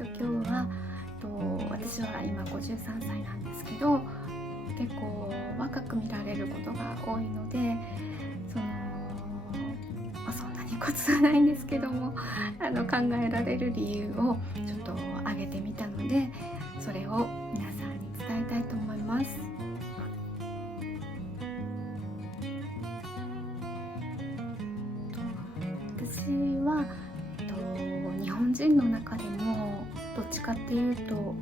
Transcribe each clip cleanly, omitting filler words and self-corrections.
今日は私は今53歳なんですけど、結構若く見られることが多いので、そんなにコツはないんですけども、考えられる理由をちょっと挙げてみたので、それを皆さんに伝えたいと思います。私は日本人の中でもどっちかっていうと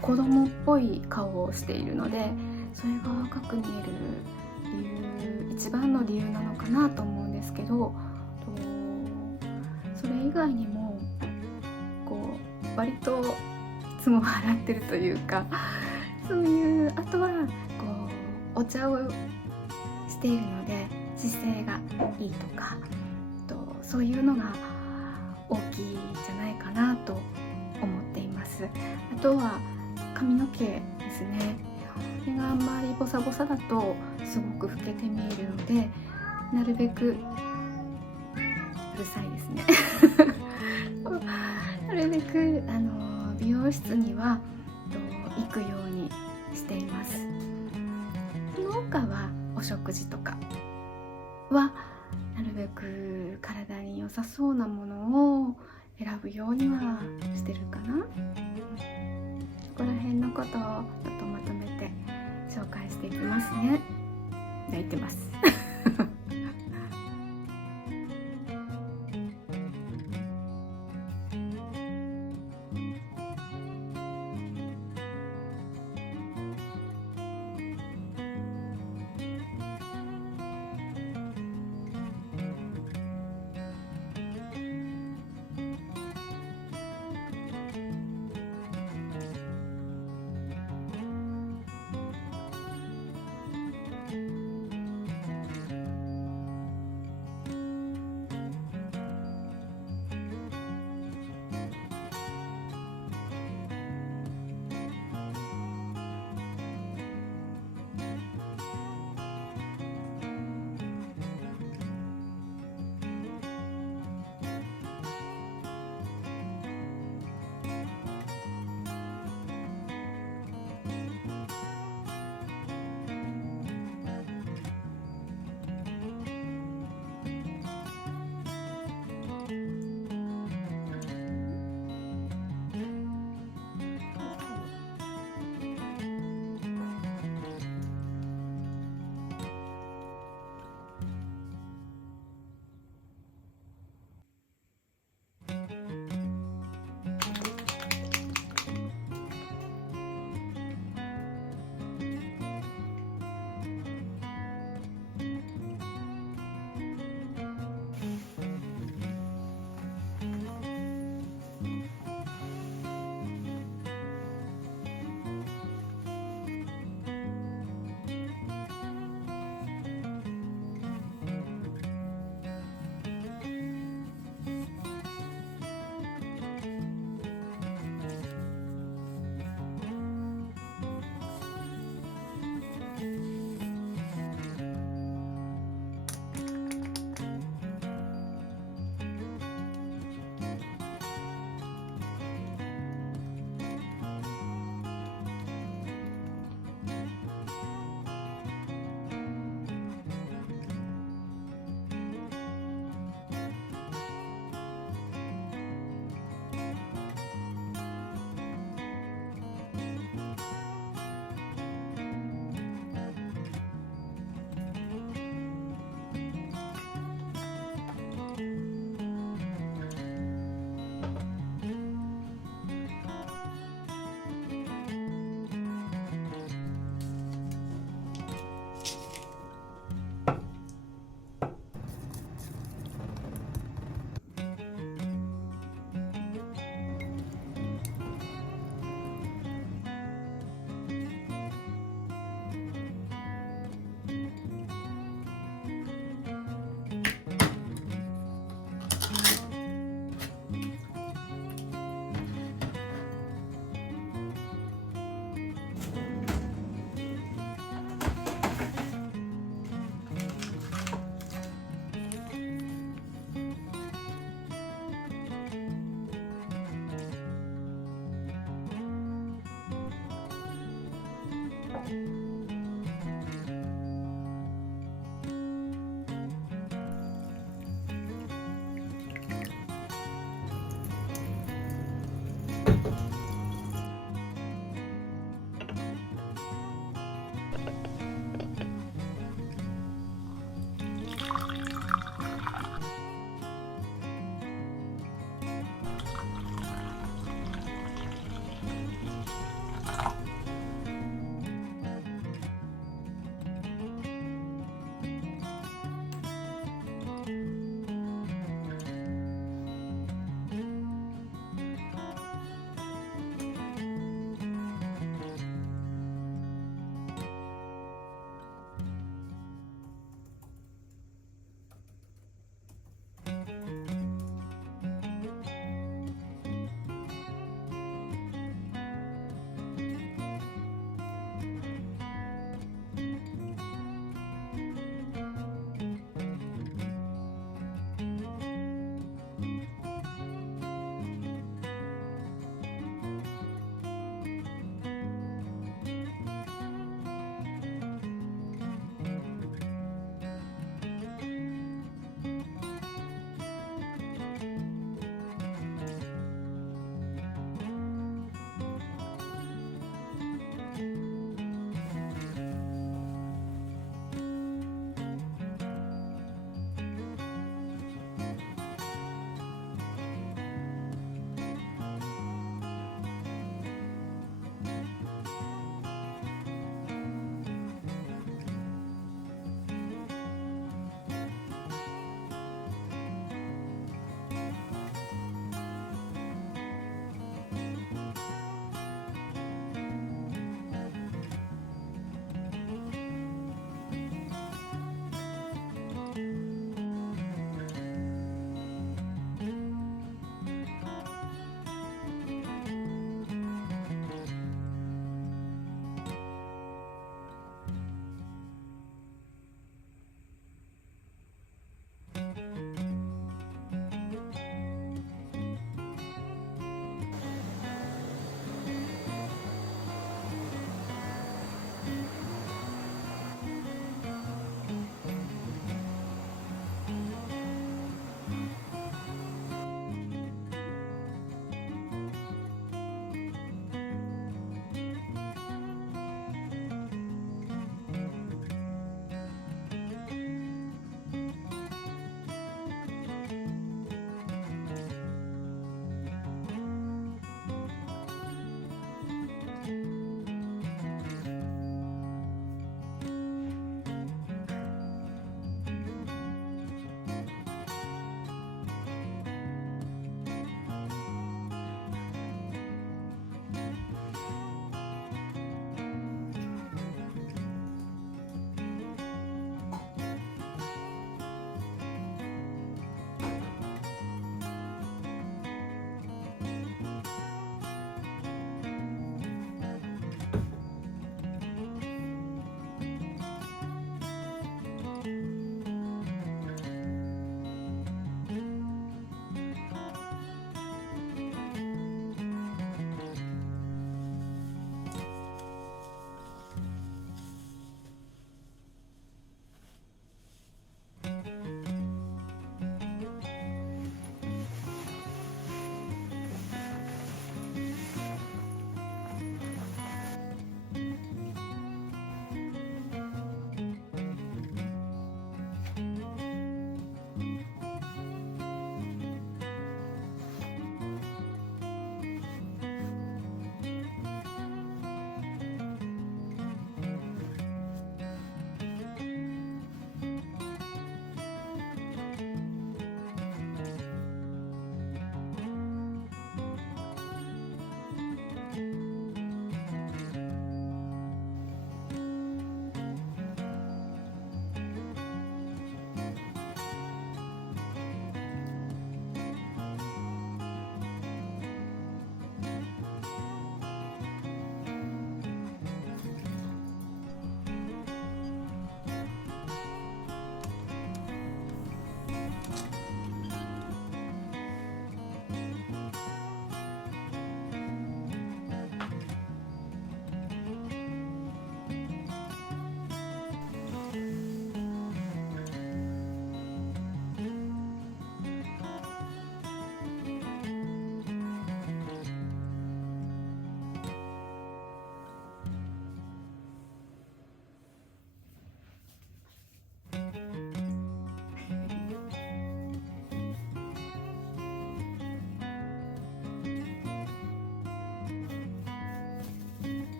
子供っぽい顔をしているので、それが若く見える一番の理由なのかなと思うんですけど、それ以外にも割といつも笑ってるというか、そういう、あとはお茶をしているので姿勢がいいとか、そういうのが大きいんじゃないかなと思っています。あとは髪の毛ですね。これがあんまりボサボサだとすごく老けて見えるので、なるべくうるさいですねなるべく美容室には行くようにしています。その他はお食事とかはなるべく体に良さそうなものを選ぶようにはしてるかな。そこら辺のことをちょっとまとめて紹介していきますね。泣いてます